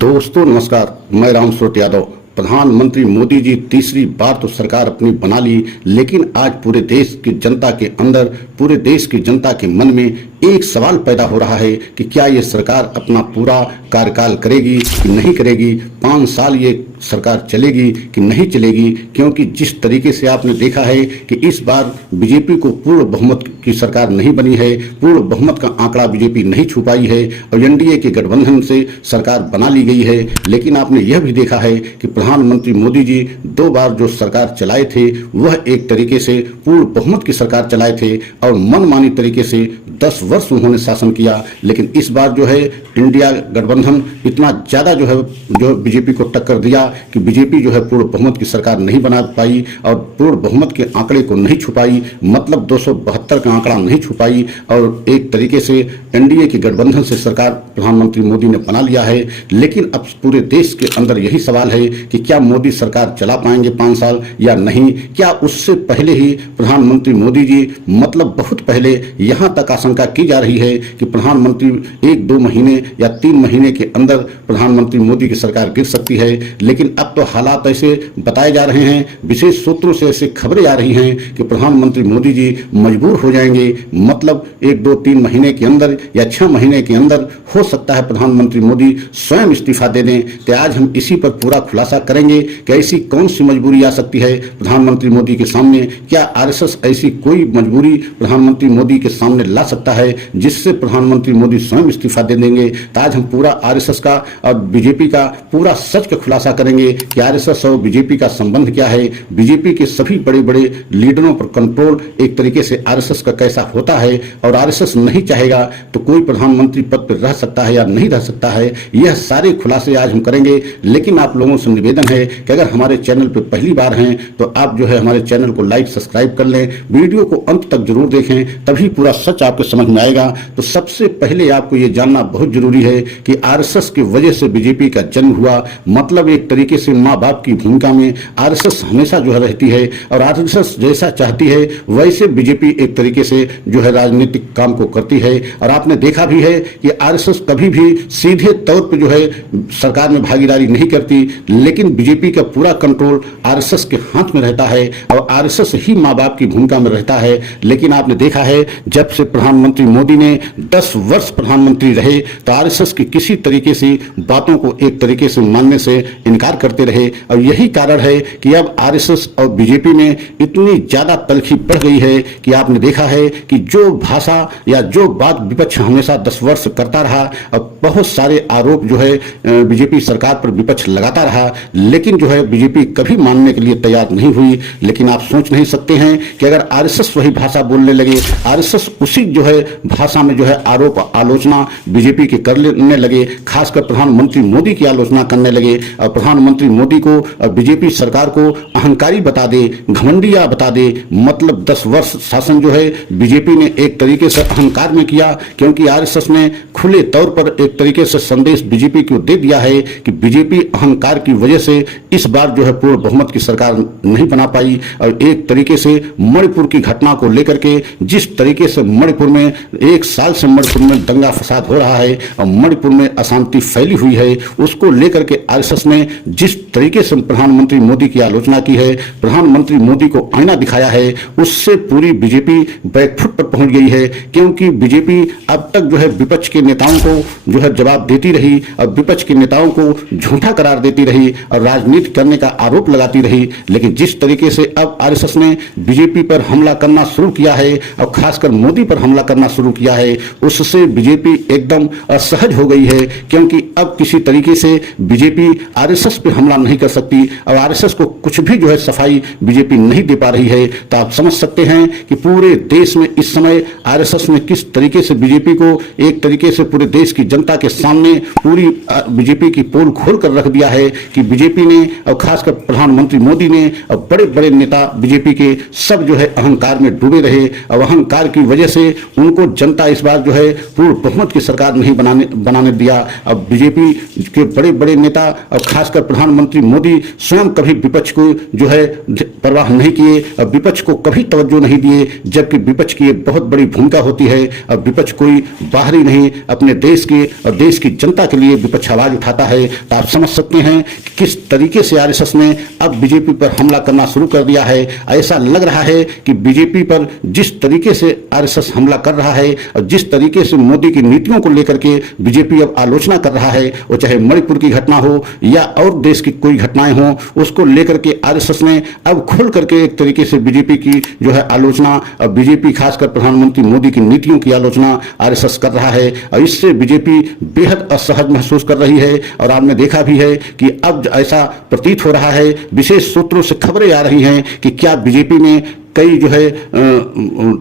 दोस्तों नमस्कार, मैं राम सूरत यादव। प्रधानमंत्री मोदी जी तीसरी बार तो सरकार अपनी बना ली, लेकिन आज पूरे देश की जनता के अंदर, पूरे देश की जनता के मन में एक सवाल पैदा हो रहा है कि क्या ये सरकार अपना पूरा कार्यकाल करेगी कि नहीं करेगी। 5 साल ये सरकार चलेगी कि नहीं चलेगी, क्योंकि जिस तरीके से आपने देखा है कि इस बार बीजेपी को पूर्ण बहुमत की सरकार नहीं बनी है, पूर्ण बहुमत का आंकड़ा बीजेपी नहीं छू पाई है और एनडीए के गठबंधन से सरकार बना ली गई है। लेकिन आपने यह भी देखा है कि प्रधानमंत्री मोदी जी 2 बार जो सरकार चलाए थे वह एक तरीके से पूर्ण बहुमत की सरकार चलाए थे और मनमानी तरीके से 10 वर्ष उन्होंने शासन किया। लेकिन इस बार जो है इंडिया गठबंधन इतना ज्यादा जो बीजेपी को टक्कर दिया कि बीजेपी जो है पूर्ण बहुमत की सरकार नहीं बना पाई और पूर्ण बहुमत के आंकड़े को नहीं छुपाई, मतलब 272 का आंकड़ा नहीं छुपाई और एक तरीके से एनडीए के गठबंधन से सरकार प्रधानमंत्री मोदी ने बना लिया है। लेकिन अब पूरे देश के अंदर यही सवाल है कि क्या मोदी सरकार चला पाएंगे 5 साल या नहीं। क्या उससे पहले ही प्रधानमंत्री मोदी जी, मतलब बहुत पहले यहां तक आशंका की जा रही है कि प्रधानमंत्री 1-2 महीने या 3 महीने के अंदर प्रधानमंत्री मोदी की सरकार गिर सकती है। लेकिन अब तो हालात ऐसे बताए जा रहे हैं, विशेष सूत्रों से ऐसे खबरें आ रही हैं कि प्रधानमंत्री मोदी जी मजबूर हो जाएंगे, मतलब 1-2-3 महीने के अंदर या 6 महीने के अंदर हो सकता है प्रधानमंत्री मोदी स्वयं इस्तीफा दे दें। तो आज हम इसी पर पूरा खुलासा करेंगे कि ऐसी कौन सी मजबूरी आ सकती है प्रधानमंत्री मोदी के सामने। क्या आरएसएस ऐसी कोई मजबूरी प्रधानमंत्री मोदी के सामने ला सकता है जिससे प्रधानमंत्री मोदी स्वयं इस्तीफा दे देंगे। तो आज हम पूरा आरएसएस का और बीजेपी का पूरा सच का खुलासा करेंगे कि आरएसएस और बीजेपी का संबंध क्या है, बीजेपी के सभी बड़े बड़े लीडरों पर कंट्रोल एक तरीके से आरएसएस का कैसा होता है और आरएसएस नहीं चाहेगा तो कोई प्रधानमंत्री पद पर रह सकता है या नहीं रह सकता है। यह सारे खुलासे आज हम करेंगे। लेकिन आप लोगों से निवेदन है कि अगर हमारे चैनल पर पहली बार हैं तो आप जो है हमारे चैनल को लाइक सब्सक्राइब कर लें, वीडियो को अंत तक जरूर देखें, तभी पूरा सच आपको समझ में आएगा। तो सबसे पहले आपको यह जानना बहुत जरूरी है कि आरएसएस की वजह से बीजेपी का जन्म हुआ, मतलब एक तरीके से माँ बाप की भूमिका में आरएसएस हमेशा जो है रहती है और आरएसएस जैसा चाहती है वैसे बीजेपी एक तरीके से जो है राजनीतिक काम को करती है। और आपने देखा भी है कि आरएसएस कभी भी सीधे तौर पर जो है सरकार में भागीदारी नहीं करती, लेकिन बीजेपी का पूरा कंट्रोल आरएसएस के हाथ में रहता है और आरएसएस ही माँ बाप की भूमिका में रहता है। लेकिन आपने देखा है जब से प्रधानमंत्री मोदी ने 10 वर्ष प्रधानमंत्री रहे तो आरएसएस की किसी तरीके से बातों को एक तरीके से मानने से इनकार करते रहे और यही कारण है कि अब आरएसएस और बीजेपी में इतनी ज्यादा तलखी बढ़ गई है कि आपने देखा है कि जो भाषा या जो बात विपक्ष हमेशा 10 वर्ष करता रहा और बहुत सारे आरोप जो है बीजेपी सरकार पर विपक्ष लगाता रहा, लेकिन जो है बीजेपी कभी मानने के लिए तैयार नहीं हुई। लेकिन आप सोच नहीं सकते हैं कि अगर आरएसएस वही भाषा बोलने लगे, आरएसएस उसी जो है भाषा में जो है आरोप आलोचना बीजेपी के करने लगे, खासकर प्रधानमंत्री मोदी की आलोचना करने लगे और प्रधानमंत्री मोदी को और बीजेपी सरकार को अहंकारी बता दे, घमंडिया बता दे, मतलब 10 वर्ष शासन जो है बीजेपी ने एक तरीके से अहंकार में किया, क्योंकि आरएसएस ने खुले तौर पर एक तरीके से संदेश बीजेपी को दे दिया है कि बीजेपी अहंकार की वजह से इस बार जो है पूर्ण बहुमत की सरकार नहीं बना पाई। और एक तरीके से मणिपुर की घटना को लेकर के जिस तरीके से मणिपुर में 1 साल से मणिपुर में दंगा फसाद हो रहा है और मणिपुर में अशांति फैली हुई है, उसको लेकर के आरएसएस ने जिस तरीके से प्रधानमंत्री मोदी की आलोचना की है, प्रधानमंत्री मोदी को आईना दिखाया है, उससे पूरी बीजेपी बैकफुट पर पहुंच गई है। क्योंकि बीजेपी अब तक जो है विपक्ष के नेताओं को जो है जवाब देती रही और विपक्ष के नेताओं को झूठा करार देती रही और राजनीति करने का आरोप लगाती रही। लेकिन जिस तरीके से अब आरएसएस ने बीजेपी पर हमला करना शुरू किया है और खासकर मोदी पर हमला करना शुरू किया है, उससे बीजेपी एकदम असहज हो गई है, क्योंकि अब किसी तरीके से बीजेपी आरएसएस पे हमला नहीं कर सकती और आरएसएस को कुछ भी जो है सफाई बीजेपी नहीं दे पा रही है। तो आप समझ सकते हैं कि पूरे देश में इस समय आरएसएस ने किस तरीके से बीजेपी को एक तरीके से पूरे देश की जनता के सामने पूरी बीजेपी की पोल खोल कर रख दिया है कि बीजेपी ने और खासकर प्रधानमंत्री मोदी ने और बड़े बड़े नेता बीजेपी के सब जो है अहंकार में डूबे रहे और अहंकार की वजह से उनको उनको जनता इस बार जो है पूर्ण बहुमत की सरकार नहीं बनाने दिया। अब बीजेपी के बड़े बड़े नेता और खासकर प्रधानमंत्री मोदी स्वयं कभी विपक्ष को जो है परवाह नहीं किए और विपक्ष को कभी तवज्जो नहीं दिए, जबकि विपक्ष की एक बहुत बड़ी भूमिका होती है। और विपक्ष कोई बाहरी नहीं, अपने देश के और देश की जनता के लिए विपक्ष आवाज उठाता है। तो आप समझ सकते हैं कि किस तरीके से आरएसएस ने अब बीजेपी पर हमला करना शुरू कर दिया है। ऐसा लग रहा है कि बीजेपी पर जिस तरीके से आरएसएस हमला कर रहा है और जिस तरीके से मोदी की नीतियों को लेकर के बीजेपी अब आलोचना कर रहा है, वो चाहे मणिपुर की घटना हो या और देश की कोई घटनाएं हो, उसको लेकर के आरएसएस ने अब खुल करके एक तरीके से बीजेपी की जो है आलोचना और बीजेपी खासकर प्रधानमंत्री मोदी की नीतियों की आलोचना आरएसएस कर रहा है। और इससे बीजेपी बेहद असहज महसूस कर रही है। और आपने देखा भी है कि अब ऐसा प्रतीत हो रहा है, विशेष सूत्रों से खबरें आ रही हैं कि क्या बीजेपी में कई जो है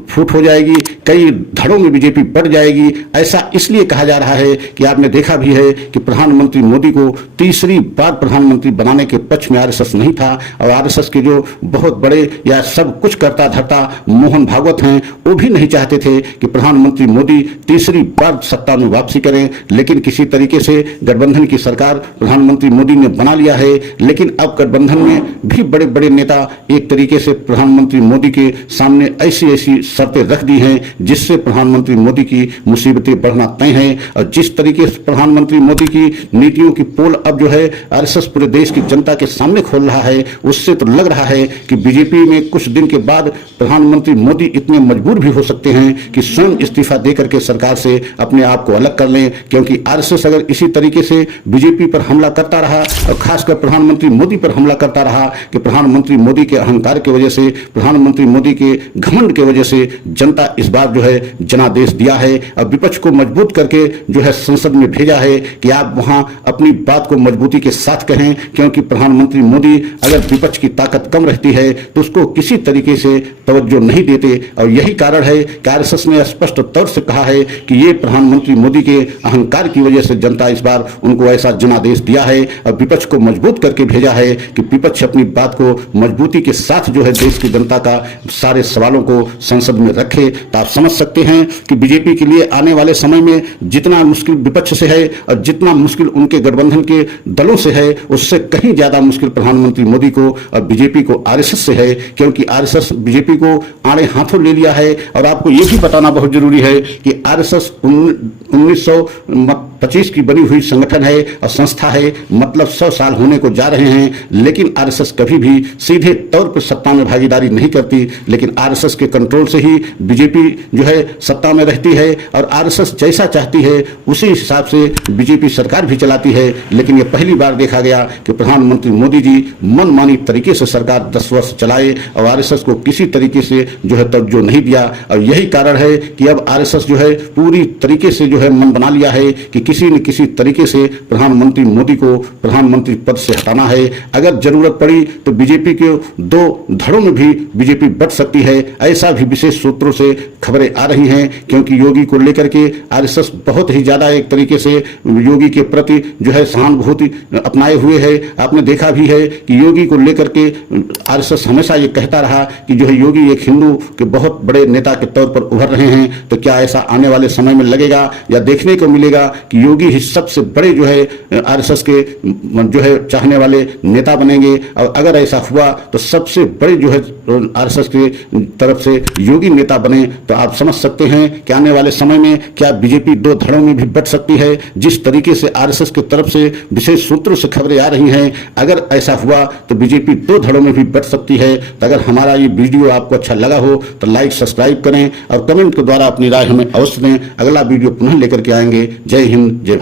फूट हो जाएगी, कई धड़ों में बीजेपी बढ़ जाएगी। ऐसा इसलिए कहा जा रहा है कि आपने देखा भी है कि प्रधानमंत्री मोदी को तीसरी बार प्रधानमंत्री बनाने के पक्ष में आरएसएस नहीं था। और आरएसएस के जो बहुत बड़े या सब कुछ करता धरता मोहन भागवत हैं, वो भी नहीं चाहते थे कि प्रधानमंत्री मोदी तीसरी बार सत्ता में वापसी करें। लेकिन किसी तरीके से गठबंधन की सरकार प्रधानमंत्री मोदी ने बना लिया है। लेकिन अब गठबंधन में भी बड़े बड़े नेता एक तरीके से प्रधानमंत्री मोदी के सामने ऐसी ऐसी शर्तें रख दी हैं जिससे प्रधानमंत्री मोदी की मुसीबतें बढ़ना तय हैं। और जिस तरीके से प्रधानमंत्री मोदी की नीतियों की पोल अब जो है आरएसएस पूरे देश की जनता के सामने खोल रहा है, उससे तो लग रहा है कि बीजेपी में कुछ दिन के बाद प्रधानमंत्री मोदी इतने मजबूर भी हो सकते हैं कि स्वयं इस्तीफा देकर के सरकार से अपने आप को अलग कर लें। क्योंकि आरएसएस अगर इसी तरीके से बीजेपी पर हमला करता रहा और खासकर प्रधानमंत्री मोदी पर हमला करता रहा कि प्रधानमंत्री मोदी के अहंकार की वजह से, प्रधानमंत्री मोदी के घमंड की वजह से जनता इस बार जो है जनादेश दिया है और विपक्ष को मजबूत करके जो है संसद में भेजा है कि आप वहां अपनी बात को मजबूती के साथ कहें। क्योंकि प्रधानमंत्री मोदी अगर विपक्ष की ताकत कम रहती है तो उसको किसी तरीके से तवज्जो नहीं देते। और यही कारण है कि आरएसएस ने स्पष्ट तौर से कहा है कि ये प्रधानमंत्री मोदी के अहंकार की वजह से जनता इस बार उनको ऐसा जनादेश दिया है और विपक्ष को मजबूत करके भेजा है कि विपक्ष अपनी बात को मजबूती के साथ जो है देश की जनता का सारे सवालों को संसद में रखे। तो आप समझ सकते हैं कि बीजेपी के लिए आने वाले समय में जितना मुश्किल विपक्ष से है और जितना मुश्किल उनके गठबंधन के दलों से है, उससे कहीं ज्यादा मुश्किल प्रधानमंत्री मोदी को और बीजेपी को आरएसएस से है। क्योंकि आरएसएस बीजेपी को आड़े हाथों ले लिया है। और आपको यह भी बताना बहुत जरूरी है कि आरएसएस 1925 की बनी हुई संगठन है और संस्था है, मतलब 100 साल होने को जा रहे हैं। लेकिन आरएसएस कभी भी सीधे तौर पर सत्ता में भागीदारी नहीं करती, लेकिन आरएसएस के कंट्रोल से ही बीजेपी जो है सत्ता में रहती है। और आरएसएस जैसा चाहती है उसी हिसाब से बीजेपी सरकार भी चलाती है। लेकिन यह पहली बार देखा गया कि प्रधानमंत्री मोदी जी मनमानी तरीके से सरकार 10 वर्ष चलाए और आरएसएस को किसी तरीके से जो है तवज्जो नहीं दिया। और यही कारण है कि अब आरएसएस जो है पूरी तरीके से जो है मन बना लिया है कि किसी न किसी तरीके से प्रधानमंत्री मोदी को प्रधानमंत्री पद से हटाना है। अगर जरूरत पड़ी तो बीजेपी के 2 धड़ों में भी बीजेपी बढ़ सकती है। ऐसा भी विशेष सूत्रों से खबरें आ रही हैं। क्योंकि योगी को लेकर के आरएसएस बहुत ही ज्यादा एक तरीके से योगी के प्रति जो है सहानुभूति अपनाए हुए है। आपने देखा भी है कि योगी को लेकर के आरएसएस हमेशा ये कहता रहा कि जो है योगी एक हिंदू के बहुत बड़े नेता के तौर पर उभर रहे हैं। तो क्या ऐसा आने वाले समय में लगेगा या देखने को मिलेगा कि योगी ही सबसे बड़े जो है आरएसएस के जो है चाहने वाले नेता बनेंगे? और अगर ऐसा हुआ तो सबसे बड़े जो है आरएसएस के तरफ से योगी नेता बने तो आप समझ सकते हैं कि आने वाले समय में क्या बीजेपी 2 धड़ों में भी बढ़ सकती है। जिस तरीके से आरएसएस की तरफ से विशेष सूत्रों से खबरें आ रही हैं, अगर ऐसा हुआ तो बीजेपी 2 धड़ों में भी बढ़ सकती है। तो अगर हमारा ये वीडियो आपको अच्छा लगा हो तो लाइक सब्सक्राइब करें और कमेंट के द्वारा अपनी राय हमें अवश्य दें। अगला वीडियो पुनः लेकर के आएंगे। जय हिंद, जय भारत।